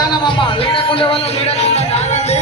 నిదానమమ్మ లీడకుండే వాళ్ళు లీడకుండా ఆగండి.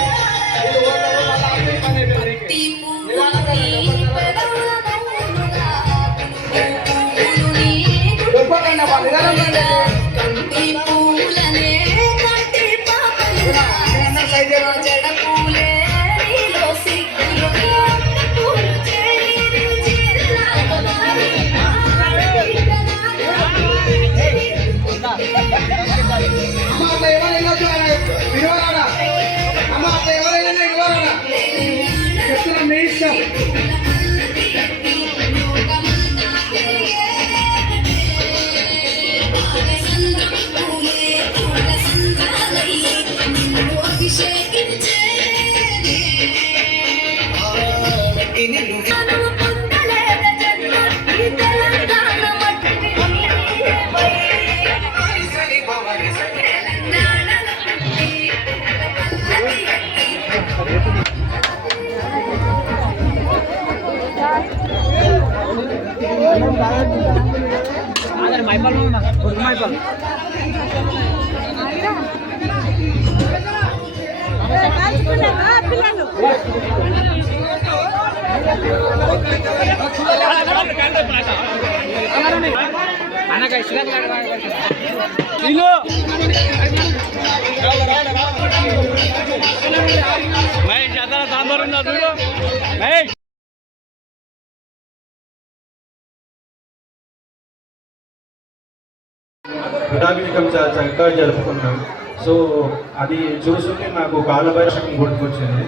వినాయకం చాలా చక్కగా జరుపుకున్నాం. సో అది చూస్తుంటే నాకు కాలభైరవం గుర్తుకొచ్చింది.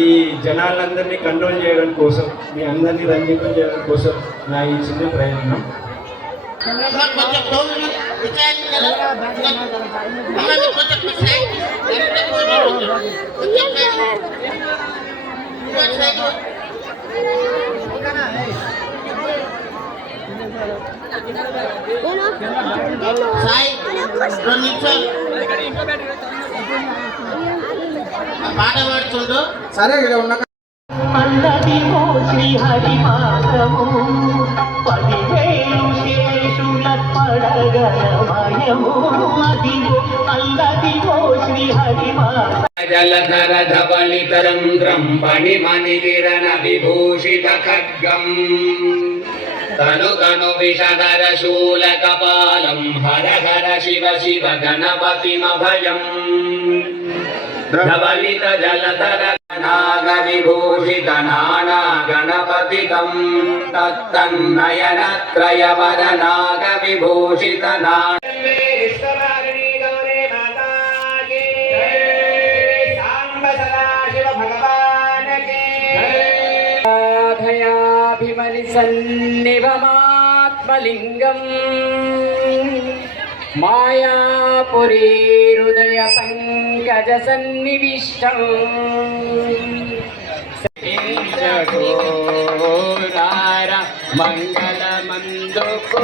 ఈ జనాలందరినీ కంట్రోల్ చేయడం కోసం, మీ అందరినీ రంజితం చేయడం కోసం నా ఈ చిన్న ప్రయత్నం. పాట పాడుతుంటూ సరే అన్నది ఓ శ్రీహరి మాత్రము 10,000 శేషుల పడగలమయము అదిగో అల్లది ఓ శ్రీహరి జలధర ధవళితరంధ్రం పణిమణికిరణ విభూషిత ఖడ్గం తను తను విషహర శూల కపాలం హర హర శివ శివ గణపతిమభయం ధవళిత జలధర నాగ విభూషిత నానా గణపతికం తత్తన్నయనత్రయవర నాగ విభూషిత నాగ సన్నిభమాత్మలింగం మాయాపురీ హృదయ పంకజ సన్నివిష్టం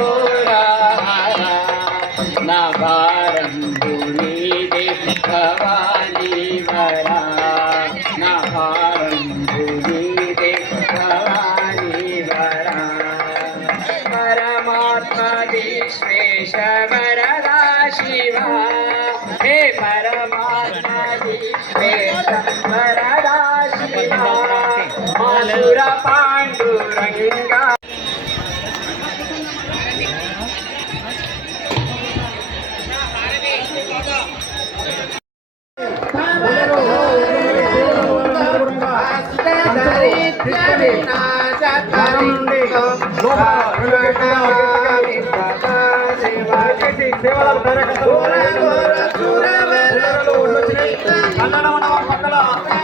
మంగళమందుకోరార నా భారం భూమిదే భవానీ వరా నా భారం భూమిదే భవానీ వరా పరమాత్మ విశ్వేశ్వరదా శివా హే పరమాత్మ విశ్వేశ్వరదా శివా మధుర పాండురంగా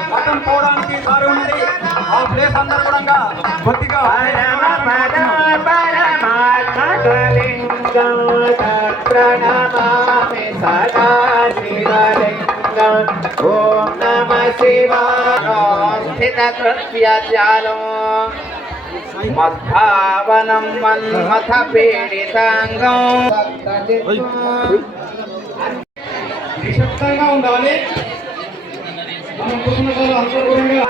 పట్టం పోవడానికి దారి ఉన్నది. ఆ ప్లేస్ అందరూ కూడా కొద్దిగా ఓం నమ శివాయ మద్భావనం మన్మథ పీడితాంగం నిశ్శబ్దంగా ఉండాలి. మనం కుటుంబాలు అందరూ కూడా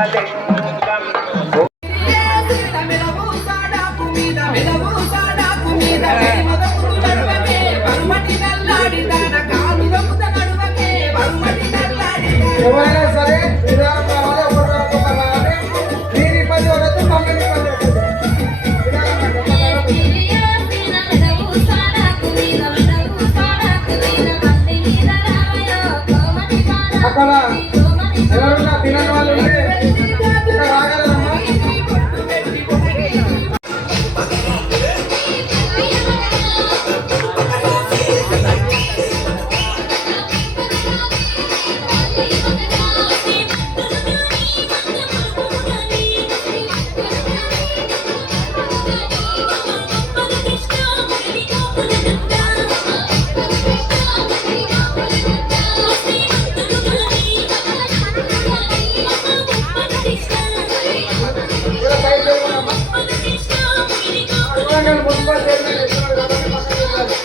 శివలింగం ఎవరైనా సరే విధానం కావాలి, ఒకరు రావాలి. మీరు ఇబ్బంది పడద్దు, మమ్మల్ని ఇబ్బంది పెట్టద్దు. అక్కడ ఎవరున్నా తినని వాళ్ళు ఉంటే ఇక్కడ రాగలరమ్మా. ఇక్కడ సైడ్ చేయమమ్మా. అటువంటి మున్సిపల్ చైర్మన్ ఇస్తున్నారు కాబట్టి పక్కన వెళ్ళాలి.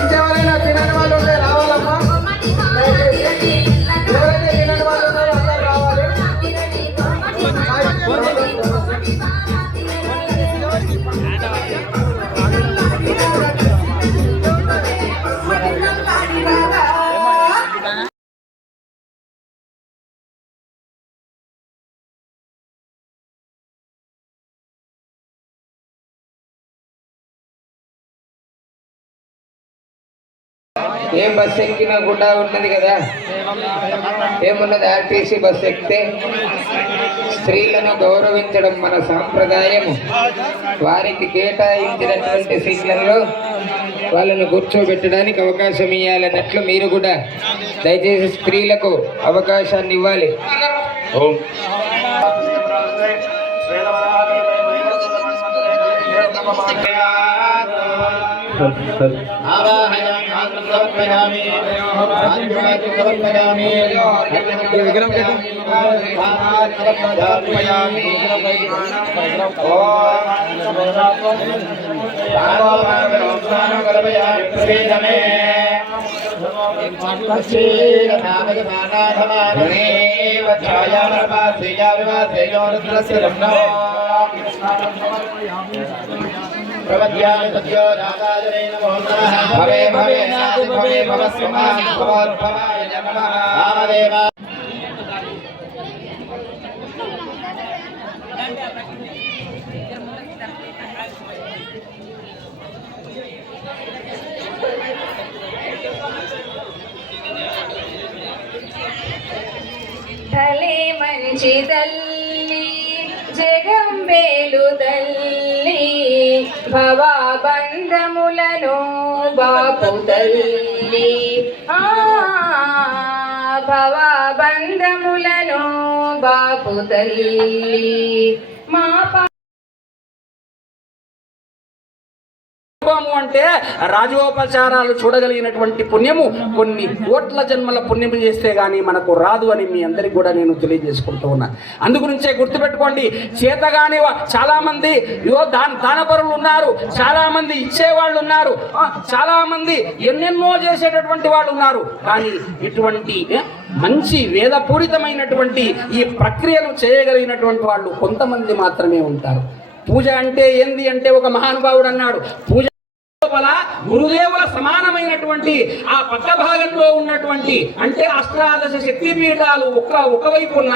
ఇంకెవరైనా తినని వాళ్ళు ఉంటే రావాలమ్మా. దయచేసి ఎవరైతే తినని వాళ్ళు ఉన్నారో అందరూ రావాలి. ఏం బస్ ఎక్కినా గుడ్డ ఉన్నది కదా, ఏమున్నది? ఆర్టీసీ బస్ ఎక్కితే స్త్రీలను గౌరవించడం మన సాంప్రదాయము. వారికి కేటాయించినటువంటి సీట్లలో వాళ్ళను కూర్చోబెట్టడానికి అవకాశం ఇవ్వాలన్నట్లు మీరు కూడా దయచేసి స్త్రీలకు అవకాశాన్ని ఇవ్వాలి. ఓం ప్రవద్యామి సద్యో రాగాజనే నమో నమః. భవే భవే నాది భవే భవస్వమాన్ భవోద్భవాయ నమః. రామదేవ తలే మంచి తల్లి జగంబేలు తల్లి భవబంధములను బాపు తల్లి భవబంధములను బాపు తల్లి మా అంటే రాజోపచారాలు చూడగలిగినటువంటి పుణ్యము కొన్ని కోట్ల జన్మల పుణ్యము చేస్తే గానీ మనకు రాదు అని మీ అందరికి కూడా నేను తెలియజేసుకుంటూ ఉన్నా. అందుగురించే గుర్తుపెట్టుకోండి, చేతగాని చాలా మంది దానపరులు ఉన్నారు, చాలా మంది ఇచ్చేవాళ్ళు ఉన్నారు, చాలా మంది ఎన్నెన్నో చేసేటటువంటి వాళ్ళు ఉన్నారు. కానీ ఇటువంటి మంచి వేదపూరితమైనటువంటి ఈ ప్రక్రియలు చేయగలిగినటువంటి వాళ్ళు కొంతమంది మాత్రమే ఉంటారు. పూజ అంటే ఏంది అంటే ఒక మహానుభావుడు అన్నాడు, పూజ గురుదేవుల సమానమైనటువంటి ఆ పక్క భాగంలో ఉన్నటువంటి అంటే అష్టాదశ శక్తి పీఠాలు ఒకవైపు ఉన్న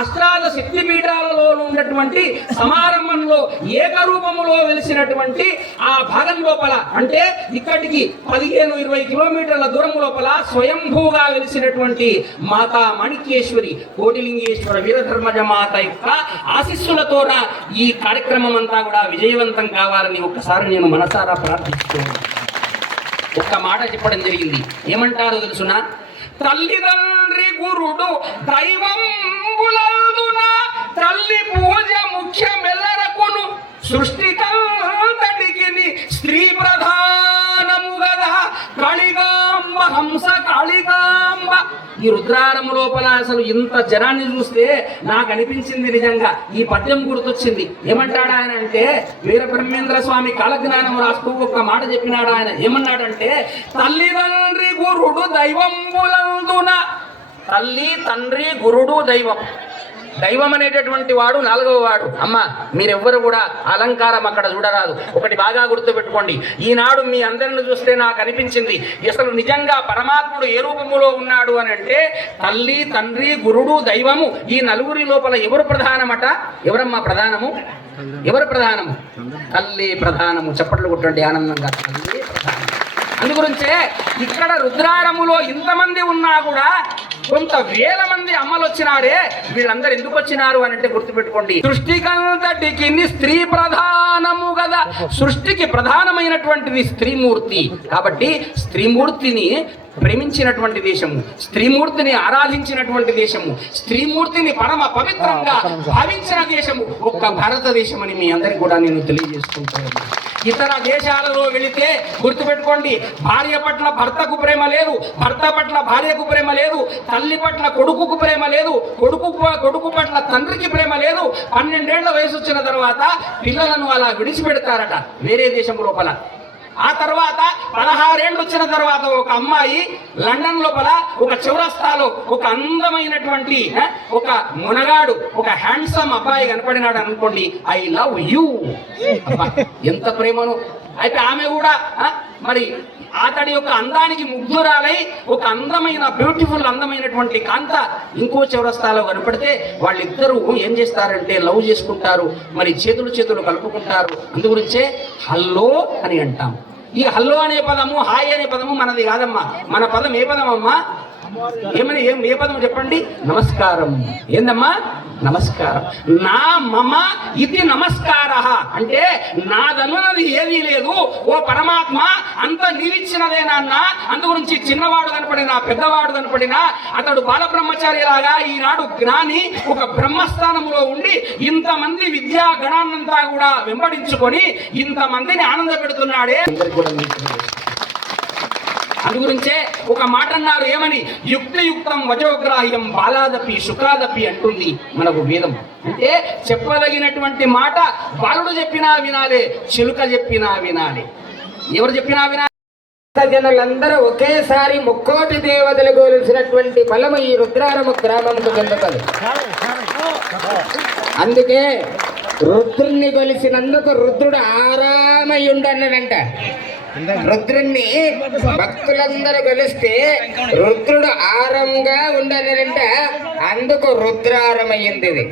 అష్టాదశ శక్తి పీఠాలలో ఉన్నటువంటి సమారంభంలో ఏకరూపములో వెలిసినటువంటి ఆ భాగం లోపల అంటే ఇక్కడికి 15-20 కిలోమీటర్ల దూరం లోపల స్వయంభూగా వెలిసినటువంటి మాతా మాణిక్యేశ్వరి కోటిలింగేశ్వర వీరధర్మజ మాత యొక్క ఆశీస్సులతో ఈ కార్యక్రమం అంతా కూడా విజయవంతం కావాలని ఒక్కసారి నేను మనసారా ప్రార్థిస్తున్నాను. ఒక్క మాట చెప్పడం జరిగింది, ఏమంటారో తెలుసునా? తల్లిదండ్రి గురుడు దైవంబులందున తల్లి పూజ ముఖ్యమెల్లరకును సృష్టికంతటికి స్త్రీ ప్రధానము గదా. కాళికాంబ హంస కాళికాంబ ఈ రుద్రారము లోపల అసలు ఇంత జనాన్ని చూస్తే నాకు అనిపించింది నిజంగా ఈ పద్యం గుర్తొచ్చింది. ఏమంటాడు ఆయన అంటే, వీర బ్రహ్మేంద్ర స్వామి కాలజ్ఞానం రాస్తూ ఒక మాట చెప్పినాడు ఆయన. ఏమన్నాడంటే, తల్లిదండ్రి గురుడు దైవంబులందున, తల్లి తండ్రి గురుడు దైవం. దైవం అనేటటువంటి వాడు నాలుగవ వాడు. అమ్మ మీరెవ్వరు కూడా అలంకారం అక్కడ చూడరాదు. ఒకటి బాగా గుర్తుపెట్టుకోండి, ఈనాడు మీ అందరిని చూస్తే నాకు అనిపించింది అసలు నిజంగా పరమాత్ముడు ఏ రూపములో ఉన్నాడు అని అంటే, తల్లి తండ్రి గురుడు దైవము, ఈ నలుగురి లోపల ఎవరు ప్రధానమట? ఎవరమ్మా ప్రధానము? ఎవరు ప్రధానము? తల్లి ప్రధానము. చప్పట్లు కొట్టండి ఆనందంగా. తల్లి ప్రధానం. అందుగురించే ఇక్కడ రుద్రారములో ఇంతమంది ఉన్నా కూడా కొంత వేల మంది అమ్మలు వచ్చినారే, వీళ్ళందరూ ఎందుకు వచ్చినారు అని అంటే గుర్తుపెట్టుకోండి, సృష్టికంతటికి స్త్రీ ప్రధానము కదా. సృష్టికి ప్రధానమైనటువంటిది స్త్రీమూర్తి. కాబట్టి స్త్రీమూర్తిని ప్రేమించినటువంటి దేశము, స్త్రీమూర్తిని ఆరాధించినటువంటి దేశము, స్త్రీమూర్తిని పరమ పవిత్రంగా భావించిన దేశము ఒక్క భారతదేశం అని మీ అందరికీ కూడా నేను తెలియజేసుకుంటాను. ఇతర దేశాలలో వెళితే గుర్తుపెట్టుకోండి, భార్య పట్ల భర్తకు ప్రేమ లేదు, భర్త పట్ల భార్యకు ప్రేమ లేదు, తల్లి పట్ల కొడుకుకు ప్రేమ లేదు, కొడుకు పట్ల తండ్రికి ప్రేమ లేదు. 12 ఏళ్ల వయసు వచ్చిన తర్వాత పిల్లలను అలా విడిచిపెడతారట వేరే దేశం లోపల. ఆ తర్వాత 16 ఏళ్ళు వచ్చిన తర్వాత ఒక అమ్మాయి లండన్ లోపల ఒక చౌరస్తాలో ఒక అందమైనటువంటి ఒక మునగాడు, ఒక హ్యాండ్సమ్ అబ్బాయి కనపడినాడు అనుకోండి, ఐ లవ్ యూ. ఎంత ప్రేమను. అయితే ఆమె కూడా మరి అతడి యొక్క అందానికి ముగ్ధురాలై ఒక అందమైనటువంటి కాంత ఇంకో చౌరస్తాలో కనపడితే వాళ్ళిద్దరూ ఏం చేస్తారంటే లవ్ చేసుకుంటారు, మరి చేతులు కలుపుకుంటారు. అందుగురించే హల్లో అని అంటాం. ఈ హల్లో అనే పదము, హాయ్ అనే పదము మనది కాదమ్మా. మన పదం ఏ పదం అమ్మా? ఏ పదం చెప్పండి? నమస్కారం. ఏందమ్మా? నమస్కారం. నా మమ ఇది నమస్కార అంటే నాదన్నది ఏదీ లేదు, ఓ పరమాత్మ అంత నీవిచ్చినదే నాన్న. అందుగురించి చిన్నవాడు కనపడినా పెద్దవాడు కనపడినా అతడు బాలబ్రహ్మచారి లాగా ఈనాడు జ్ఞాని ఒక బ్రహ్మస్థానంలో ఉండి ఇంతమంది విద్యా గణాన్నంతా కూడా వెంబడించుకొని ఇంతమందిని ఆనంద పెడుతున్నాడే. అందుగురించే ఒక మాట అన్నారు, ఏమని? యుక్తయుక్తం వజోగ్రాహ్యం బాలాదపి శుకాదపి అంటుంది మనకు వేదం. అంటే చెప్పదగినటువంటి మాట బాలుడు చెప్పినా వినాలే, చిలుక చెప్పినా వినాలి. ఎవరు చెప్పినా వినాలి. జనులందరూ ఒకేసారి 3 కోటి దేవతలు గోల్చినటువంటి ఫలము ఈ రుద్రారము గ్రామంకు చెందుతుంది. అందుకే రుద్రుణ్ణి కొలిసినందుకు రుద్రుడు ఆరామయ్యుండన్నాడంట. రుద్రుణ్ణి భక్తులందరూ కొలిస్తే రుద్రుడు ఆరంగా ఉండనంట. అందుకు రుద్రారమయ్యింది. ఇది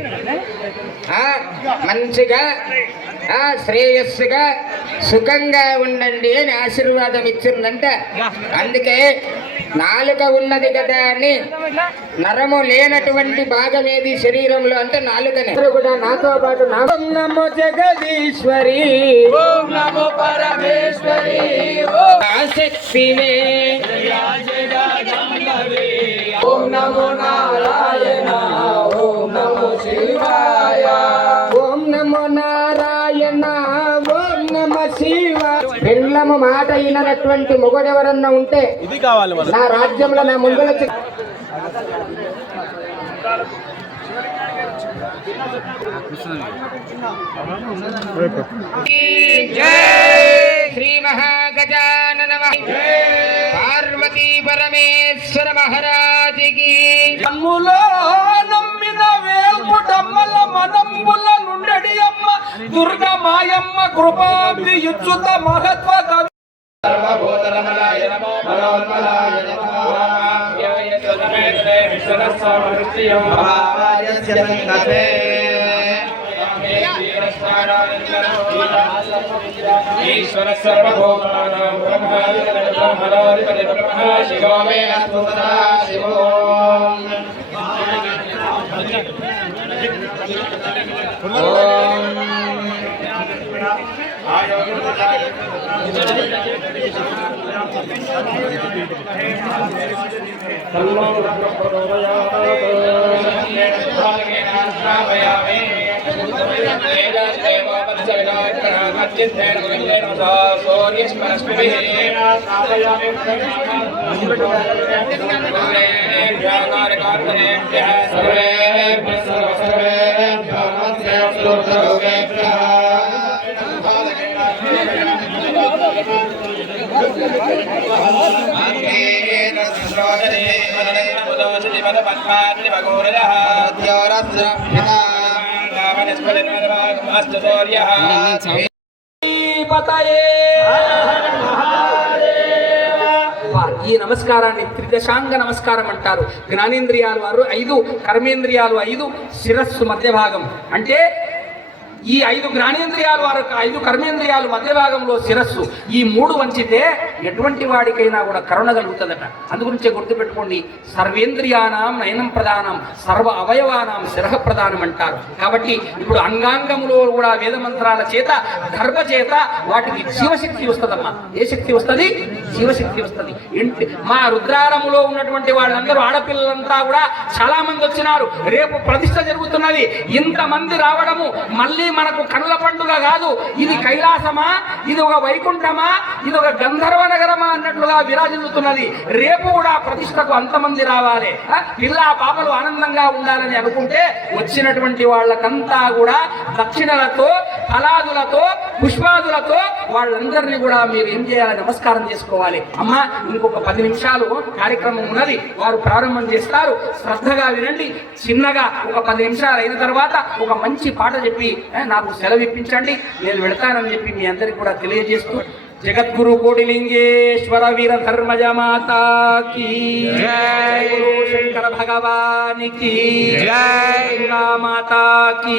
మంచిగా శ్రేయస్సుగా సుఖంగా ఉండండి అని ఆశీర్వాదం ఇచ్చిందంట. అందుకే నాలుక ఉన్నది కదా అని నరము లేనటువంటి భాగం ఏది శరీరంలో అంటే నాలుకనే. కూడా నాతో పాటు ఓం నమో జగదీశ్వరి, ఓం నమో పరమేశ్వరి, శక్తివే, ఓం నమో నారాయణ, ఓం నమో శివాయ, ఓం నమో నారాయణ, ఓం నమ శివ. పెండ్లము మాట అయినటువంటి మొగడెవరన్నా ఉంటే నా రాజ్యంలో నా ముందుల శ్రీ మహాగజానన పార్వతీ పరమేశ్వర మహారాజుకి. అమ్ములో నమ్మిన వేల్పుటమ్మల మనంబుల నుండెడి అమ్మ దుర్గ మాయమ్మ కృపాబ్ది యుచ్యుత మహత్వ కవి. సర్వభూతరమణాయ నమో మనోన్మలాయ నమః. విశ్వనస్సమృత్యం భావాయస్య సంగతే ఈశ్వర సర్వభూతానాం బ్రహ్మాధిపతి బ్రహ్మ శివో మే అస్తు సదా శివో. ఈ నమస్కారాన్ని త్రిదశాంగ నమస్కారం అంటారు. జ్ఞానేంద్రియాలు 5, కర్మేంద్రియాలు 5, శిరస్సు మధ్య భాగం. అంటే ఈ 5 జ్ఞానేంద్రియాలు 5 కర్మేంద్రియాలు మధ్య భాగంలో శిరస్సు. ఈ 3 వంచితే ఎటువంటి వాడికైనా కూడా కరుణ కలుగుతుందట. అందుగురించే గుర్తుపెట్టుకోండి, సర్వేంద్రియానాం నయనం ప్రధానం, సర్వ అవయవానాం శిరః ప్రధానం అంటారు. కాబట్టి ఇప్పుడు అంగాంగములో కూడా వేద మంత్రాల చేత గర్భ చేత వాటికి జీవశక్తి వస్తుందమ్మా. ఏ శక్తి వస్తుంది? జీవశక్తి వస్తుంది. మా రుద్రారములో ఉన్నటువంటి వాళ్ళందరూ ఆడపిల్లలంతా కూడా చాలా మంది వచ్చినారు. రేపు ప్రతిష్ట జరుగుతున్నది. ఇంతమంది రావడము మళ్ళీ మనకు కనుల పండుగ కాదు. ఇది కైలాసమా, ఇది ఒక వైకుంఠమా, ఇది ఒక గంధర్వ నగరమా అన్నట్లుగా విరాజిల్లుతున్నది. రేపు కూడా ప్రతిష్టకు అంతమంది రావాలి. పిల్ల పాపలు ఆనందంగా ఉండాలని అనుకుంటే వచ్చినటువంటి వాళ్ళకంతా కూడా దక్షిణలతో, ఫలాదులతో, పుష్పాదులతో వాళ్ళందరినీ కూడా మీరు ఏం చేయాలి? నమస్కారం చేసుకోవాలి. అమ్మా, ఇంకొక 10 నిమిషాలు కార్యక్రమం ఉన్నది, వారు ప్రారంభం చేస్తారు. శ్రద్ధగా వినండి. చిన్నగా ఒక 10 నిమిషాలు అయిన తర్వాత ఒక మంచి పాట చెప్పి నాకు సెలవు ఇప్పించండి, నేను వెళతానని చెప్పి మీ అందరికి కూడా తెలియజేస్తూ, జగద్గురు కోటిలింగేశ్వర వీర ధర్మజ మాతాకి జై, శంకర భగవానికి జై, మాతాకి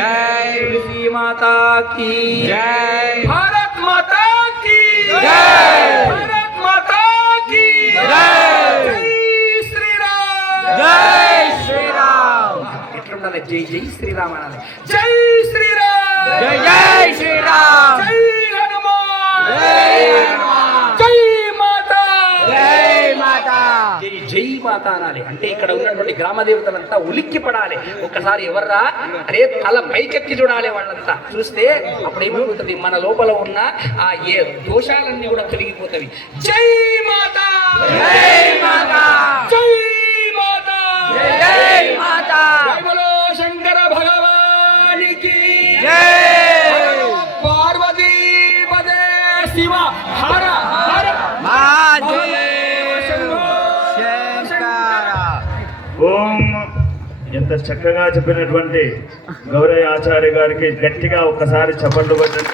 జై, తులసి మాతాకి జై, భారత్ మాతాకి జై, భారత్ మాతాకి జై, శ్రీరామ్ జై శ్రీరామ్. ఎట్లుండాలి? జై జై శ్రీరామ్ అనాలి. జై శ్రీరామ్ జై జై శ్రీరామ్, జై హనుమాన్ జై హనుమాన్, జై మాతా జై మాతా, జై జై మాత అనాలి. అంటే ఇక్కడ ఉన్నటువంటి గ్రామ దేవతలంతా ఉలిక్కి పడాలి. ఒక్కసారి ఎవర్రా అరే తల పైకెత్తి చూడాలి. వాళ్ళంతా చూస్తే అప్పుడు ఏమవుతుంది? మన లోపల ఉన్న ఆ ఏ దోషాలన్నీ కూడా తొలగిపోతాయి. జై మాతా జై మాతా, జై మాతా జై మాతా, జై బలో శంకర భగవానికి జై, పార్వతీ పదే శివ హర హర ఓం. ఎంత చక్కగా చెప్పినటువంటి గౌరవ ఆచార్య గారికి గట్టిగా ఒక్కసారి చప్పట్లు కొట్టండి.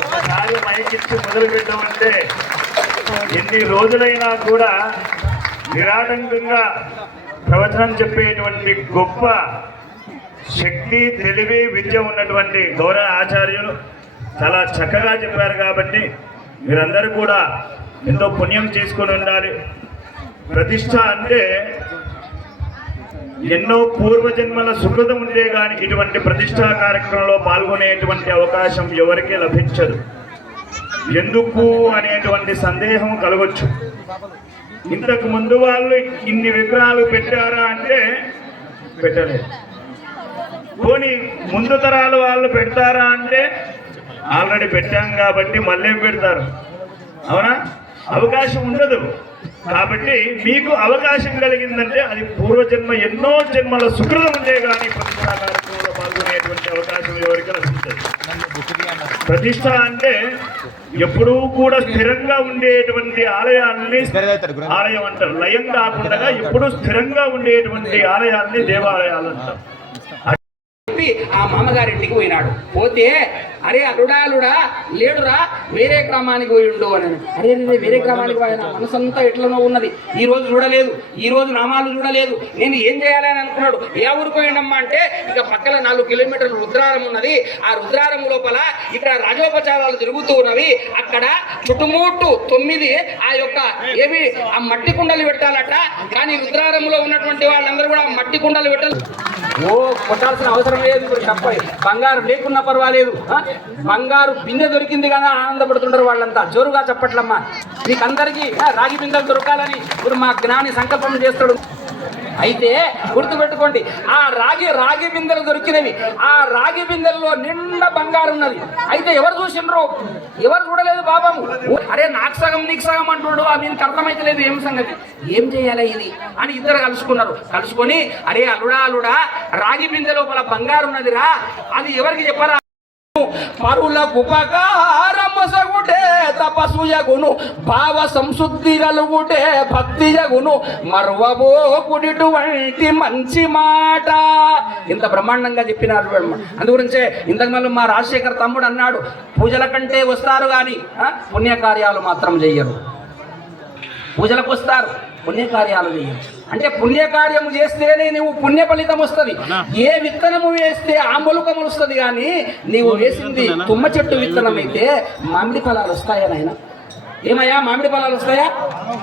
ఒక్కసారి మైకిచ్చి మొదలు పెట్టామంటే ఎన్ని రోజులైనా కూడా నిరాటంకంగా ప్రవచనం చెప్పేటువంటి గొప్ప శక్తి, తెలివి, విద్య ఉన్నటువంటి గౌరవ ఆచార్యులు చాలా చక్కగా చెప్పారు. కాబట్టి మీరందరూ కూడా ఎంతో పుణ్యం చేసుకొని ఉండాలి. ప్రతిష్ట అంటే ఎన్నో పూర్వజన్మల సుకృతం ఉంటే కానీ ఇటువంటి ప్రతిష్టా కార్యక్రమంలో పాల్గొనేటువంటి అవకాశం ఎవరికీ లభించదు. ఎందుకు అనేటువంటి సందేహం కలగొచ్చు. ఇంతకు ముందు వాళ్ళు ఇన్ని విగ్రహాలు పెట్టారా అంటే పెట్టలేదు. పోనీ ముందు తరాల వాళ్ళు పెడతారా అంటే ఆల్రెడీ పెట్టాం కాబట్టి మళ్ళీ పెడతారు. అవునా? అవకాశం ఉండదు. కాబట్టి మీకు అవకాశం కలిగిందంటే అది పూర్వజన్మ ఎన్నో జన్మల సుకృతం ఉంటే కానీ ప్రతిష్టా కార్యక్రమంలో పాల్గొనేటువంటి అవకాశం ఎవరికి లభించదు. ప్రతిష్ట అంటే ఎప్పుడూ కూడా స్థిరంగా ఉండేటువంటి ఆలయాన్ని ఆలయం అంటారు. లయం కాకుండా ఎప్పుడూ స్థిరంగా ఉండేటువంటి ఆలయాన్ని దేవాలయాలు అంటారు. ఆ మామగారింటికి పోయినాడు. పోతే అరే అల్లుడా లేడురా, వేరే గ్రామానికి పోయి ఉండు అని. అరే వేరే గ్రామానికి పోయినా మనసంతా ఎట్లనో ఉన్నది. ఈ రోజు చూడలేదు, ఈ రోజు నామాలు చూడలేదు, నేను ఏం చేయాలని అనుకున్నాడు. ఏ ఊరికి పోయిండమ్మా అంటే ఇక పక్కన 4 కిలోమీటర్లు రుద్రారం ఉన్నది. ఆ రుద్రారం లోపల ఇక్కడ రాజోపచారాలు జరుగుతూ ఉన్నవి. అక్కడ చుట్టుముట్టు 9 ఆ యొక్క ఏవి ఆ మట్టి కుండలు పెట్టాలట. కానీ రుద్రారంలో ఉన్నటువంటి వాళ్ళందరూ కూడా మట్టి కుండలు పెట్టాలి. కొట్టాల్సిన అవసరం లేదు. తప్ప బంగారు లేకున్నా పర్వాలేదు, బంగారు బిందె దొరికింది కదా ఆనందపడుతుంటారు వాళ్ళంతా. జోరుగా చెప్పట్లమ్మా. మీకందరికీ రాగి బిందెలు దొరకాలని ఇప్పుడు మా జ్ఞాని సంకల్పం చేస్తాడు. అయితే గుర్తుపెట్టుకోండి, ఆ రాగి బిందెలు దొరికినవి. ఆ రాగి బిందెల్లో నిండా బంగారం ఉన్నది. అయితే ఎవరు చూసిండ్రు? ఎవరు చూడలేదు బాబాము. అరే నాకు సగం నీకు సగం అంటున్నాడు, మీకు అర్థమైతే లేదు ఏం సంగతి, ఏం చేయాలి ఇది అని ఇద్దరు కలుసుకున్నారు. కలుసుకొని అరే అల్లుడా రాగి బిందె లోపల బంగారం ఉన్నదిరా, అది ఎవరికి చెప్పరా? పరులకు ఉపకారమొసగుటే తపస్సుయగును, భావ సంశుద్ధి కలుగుటే భక్తి జగును, మరువబోకుడిటువంటి మంచి మాట. ఇంత బ్రహ్మాండంగా చెప్పినారు. అందుగురించే ఇంతకు మళ్ళీ మా రాజశేఖర్ తమ్ముడు అన్నాడు, పూజల కంటే వస్తారు కానీ పుణ్యకార్యాలు మాత్రం చెయ్యరు. పూజలకు వస్తారు, పుణ్యకార్యాలు చెయ్యరు. అంటే పుణ్యకార్యము చేస్తేనే నువ్వు పుణ్య ఫలితం వస్తుంది. ఏ విత్తనము వేస్తే ఆ మొలక మొలుస్తుంది, కానీ నీవు వేసింది తుమ్మ చెట్టు విత్తనం అయితే మామిడి ఫలాలు వస్తాయా నాయన? ఏమయ్యా మామిడి ఫలాలు వస్తాయా?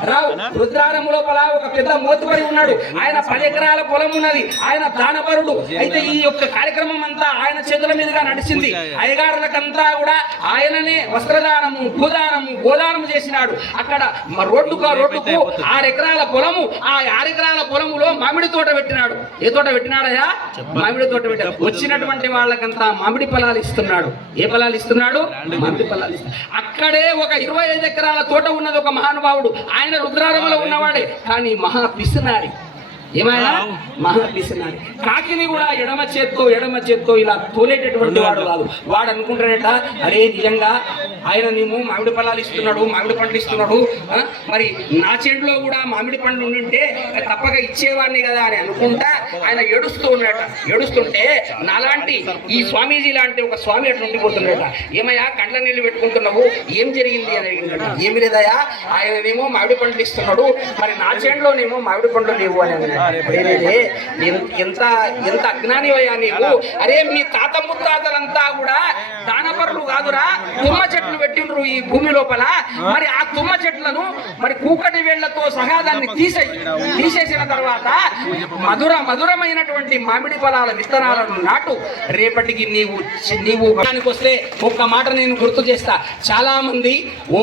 రావు. రుద్రారం లోపల ఒక పెద్ద మోతుపరి ఉన్నాడు. ఆయన 10 ఎకరాల పొలం ఉన్నది. ఆయన దానపరుడు. అయితే ఈ యొక్క కార్యక్రమం అంతా ఆయన చేతుల మీదుగా నడిచింది. అయ్యగారులకంతా కూడా ఆయననే వస్త్రదానము, భూదానము, గోదానము చేసినాడు. అక్కడ రోడ్డుకు 6 ఎకరాల పొలము. ఆ 6 ఎకరాల పొలములో మామిడి తోట పెట్టినాడు. ఏ తోట పెట్టినాడయ్యా? మామిడి తోట పెట్టాడు. వచ్చినటువంటి వాళ్ళకంతా మామిడి ఫలాలు ఇస్తున్నాడు. ఏ ఫలాలు ఇస్తున్నాడు? మామిడి ఫలాలు ఇస్తున్నాడు. అక్కడే ఒక 25 ఎకరాల తోట ఉన్నది ఒక మహానుభావుడు. ఆయన రుద్రారములో ఉన్నవాడే, కానీ మహా పిసినారి. ఏమైనా మహా పిసినారి. కాకిని కూడా ఎడమ చేత్తో ఇలా తోలేటటువంటి వాడు కాదు. వాడు అనుకుంటాడట, అరే నిజంగా ఆయన నేను మామిడి ఫలాలు ఇస్తున్నాడు, మామిడి పండ్లు ఇస్తున్నాడు, మరి నా చేతిలో కూడా మామిడి పండ్లు ఉండుంటే తప్పక ఇచ్చేవాడిని కదా అని అనుకుంటా ఆయన ఏడుస్తూ ఉన్నాడట. ఏడుస్తుంటే నాలాంటి ఈ స్వామీజీ లాంటి ఒక స్వామి అట్లా ఉండిపోతున్నాడట. ఏమయ్యా కండ్ల నీళ్లు పెట్టుకుంటున్నావు, ఏం జరిగింది అని అడిగినట. ఏమి లేదయా, ఆయననేమో మామిడి పండ్లు ఇస్తున్నాడు, మరి నా చేతిలోనేమో మామిడి పండ్లు లేవు అని అన్నాడు. ఎంత అజ్ఞానివయ్యా నీవు. అరే మీ తాత ముత్తాతలంతా కూడా దానపరులు కాదురా, తుమ్మ చెట్లు పెట్టిండ్రు ఈ భూమి లోపల. మరి ఆ తుమ్మ చెట్లను మరి కూకటి వేళ్లతో సహా దాన్ని తీసేసిన తర్వాత మధురమైనటువంటి మామిడి ఫలాల విత్తనాలను నాటు. రేపటికి నీవు వస్తే ఒక్క మాట నేను గుర్తు చేస్తా. చాలా మంది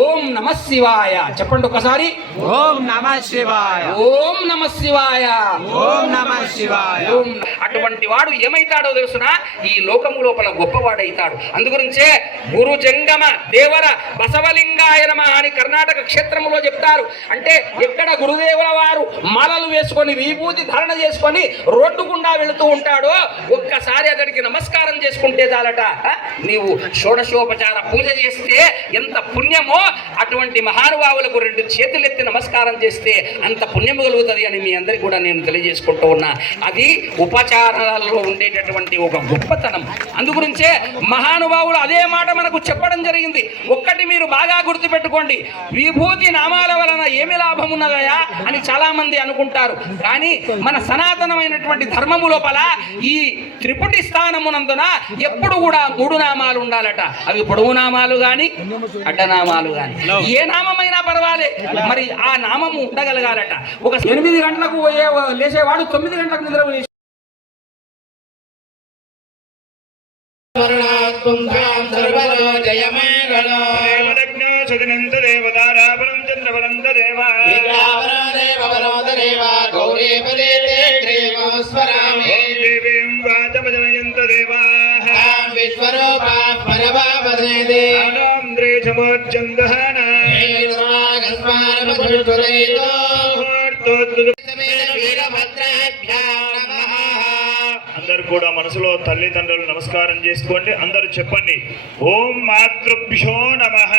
ఓం నమ శివాయ చెప్పండి ఒకసారి. ఓం నమ శివాయ, ఓం నమ శివాయ, ఓం నమ శివాయ. అటువంటి వాడు ఏమైతాడో తెలుసునా? ఈ లోకము లోపల గొప్పవాడైతాడు. అందుగురించే గురు జంగమ దేవర బసవలింగాయ నమః అని కర్ణాటక క్షేత్రములో చెప్తారు. అంటే ఎక్కడ గురుదేవుల వారు మాలలు వేసుకొని విభూతి ధారణ చేసుకొని రోడ్డు గుండా వెళుతూ ఉంటాడో ఒక్కసారి అతడికి నమస్కారం చేసుకుంటే చాలట. నీవు షోడశోపచార పూజ చేస్తే ఎంత పుణ్యమో అటువంటి మహానుభావులకు 2 చేతులెత్తి నమస్కారం చేస్తే అంత పుణ్యము కలుగుతుంది అని మీ అందరికీ కూడా నేను తెలియజేసుకుంటూ ఉన్నా. అది ఉపచారాలలో ఉండేటటువంటి ఒక గొప్పతనం. అందుగురించే మహానుభావులు అదే మాట మనకు చెప్పడం జరిగింది. ఒక్కటి మీరు బాగా గుర్తుపెట్టుకోండి, విభూతి నామాల వలన ఏమి లాభం ఉన్నదయా అని చాలా మంది అనుకుంటారు. కానీ మన సనాతనమైనటువంటి ధర్మము లోపల ఈ త్రిపుటి స్థానమునందున ఎప్పుడు కూడా 3 నామాలు ఉండాలట. అవి పొడవు నామాలు గాని అడ్డనామాలు గాని ఏ నామమైనా పర్వాలే, మరి ఆ నామము ఉండగలగాలట. ఒక 8 గంటలకు లేచేవాడు 9 గంటలకు నిద్ర అందరు కూడా మనసులో తల్లిదండ్రులు నమస్కారం చేసుకోండి. అందరూ చెప్పండి, ఓం మాతృభ్యో నమః,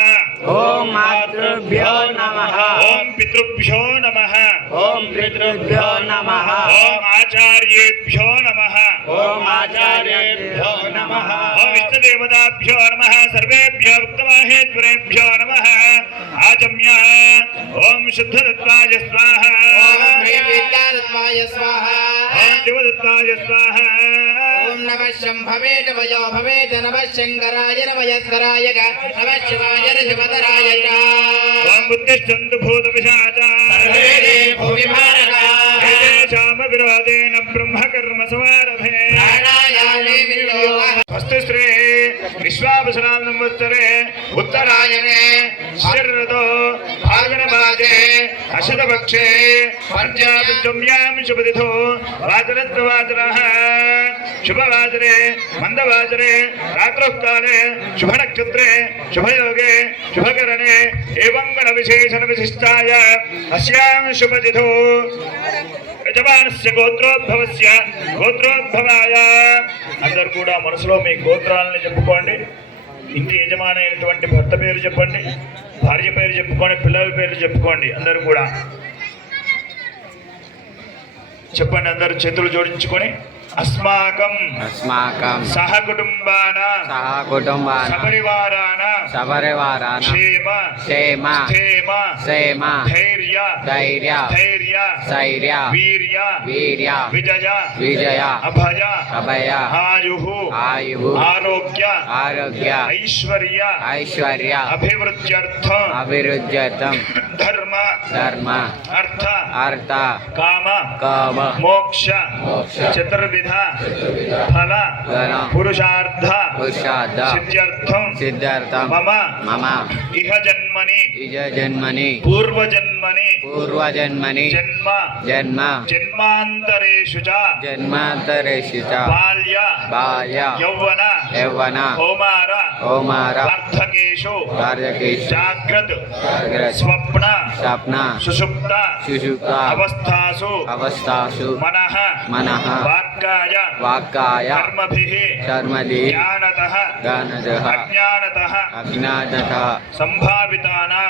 ఓం మాతృభ్యో నమః, ఓం పితృభ్యో నమః, ఓం పితృభ్యో నమః, ఓం ఆచార్యేభ్యో నమః, ఓం ఆచార్యేభ్యో నమః, ఓం ఇష్టదేవతాభ్యో నమః, సర్వేభ్యో ఉత్తమహేశ్వరేభ్యో నమః. ఆచమ్య ఓం శుద్ధదత్తాయ స్వాహ, ఓం విద్యాదత్తాయ స్వాహ, ఓం శివదత్తాయ స్వాహ, ఓం నమః శంభవే నమయో భవేత నమః శంకరాయ నమయస్కరాయ నమః శివాయ శివతరాయ ఓం బుద్ధిశ్చందు భూత పిశాచా సర్వే భూమి భారగా ఏషామ విరోధేన బ్రహ్మ కర్మ సమారభే ప్రాణాయామే వినియోగః. స్వస్తి శ్రీ విశ్వావసనాం సంవత్సరే ఉత్తరాయణే శరదో భాగన शुभराजे अशतपक्षे पंचापञ्चम्यां शुभतिथो वाचरत्वाचरः शुभवाचरे मंदवाचरे रात्रोः काले शुभनक्षत्रे शुभयोगे शुभकरणे एवं गणविशेषण विशिष्टाय अस्यां शुभतिथो యజమానస్య గోత్రోద్భవస్య గోత్రోద్భవాయ. అందరు కూడా మనసులో మీ గోత్రాలను చెప్పుకోండి. ఇంటి యజమానైనటువంటి భర్త పేరు చెప్పండి, భార్య పేరు చెప్పుకోండి, పిల్లల పేరు చెప్పుకోండి. అందరూ కూడా చెప్పండి. అందరూ చేతులు జోడించుకొని अस्माकं सहकुटुम्बानां सपरिवाराणां क्षेम धैर्य वीर्य विजय अभय आयुः आरोग्य ऐश्वर्य अभिवृद्ध्यर्थं धर्म अर्थ काम मोक्ष चतुर्विध फल पुरुषार्थ सिद्ध्यर्थं मम इह जन्मनि पूर्वजन्मनि जन्मान्तरेषु च बाल्य यौवन कौमार वार्धकेषु जाग्रत् स्वप्न सुषुप्त अवस्थासु मनः वाक्काय कर्मभिः ज्ञानतः अज्ञानतः संभावितानां